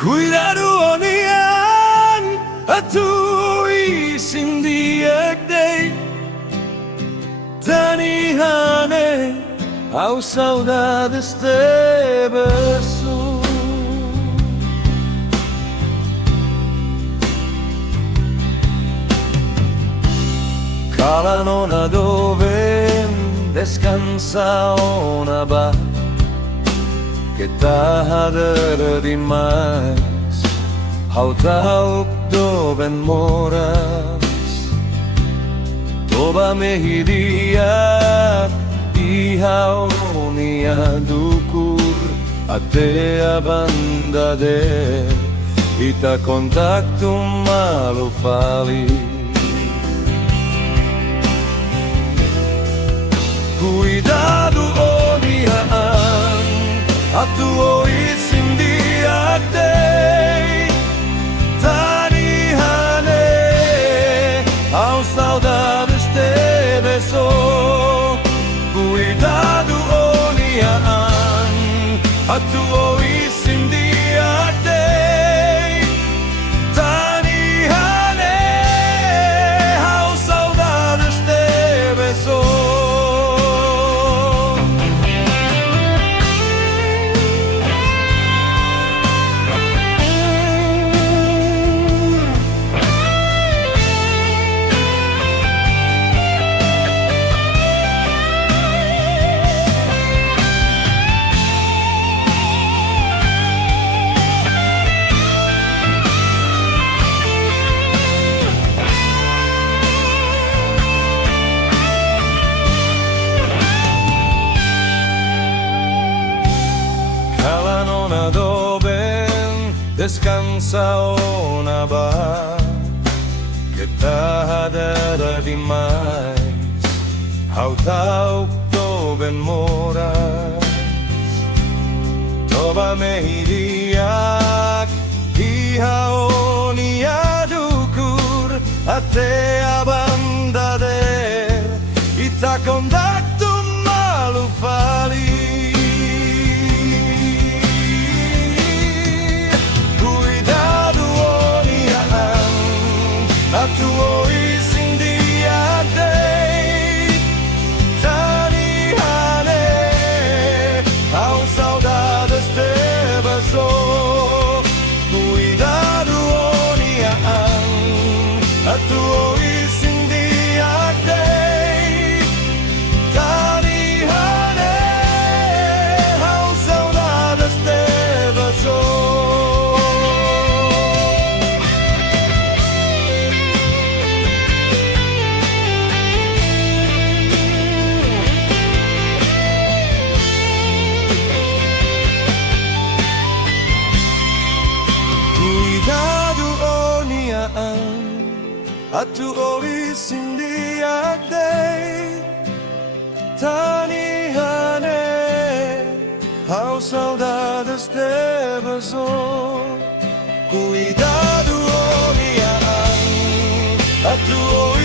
Cuidado onian atui sindiagday Tanihane ao saudades te beso. Cala nona dove descansa una ba que tarde demais ao tal dove moras toba mehidia iha unia dukur até a banda de ita contacto malo fali. Cuidado oniaan atuo isindiagday Tanihane ao saudades te beso. Cuidado oniaan atuo isindiagday Tanihane ao saudades te beso. Dove descansa una ba que tarde demais ao tal dove moras toba mehidiak iha onia dukur até a banda de ita contacto malu fali. Atuo isindiagday Tanihane ao saudades te beso. Cuidado oniaan atuo isindiagday Tanihane ao saudades te beso. Atuo isindiagday Tanihane ao saudades te beso. Cuidado oniaan atuo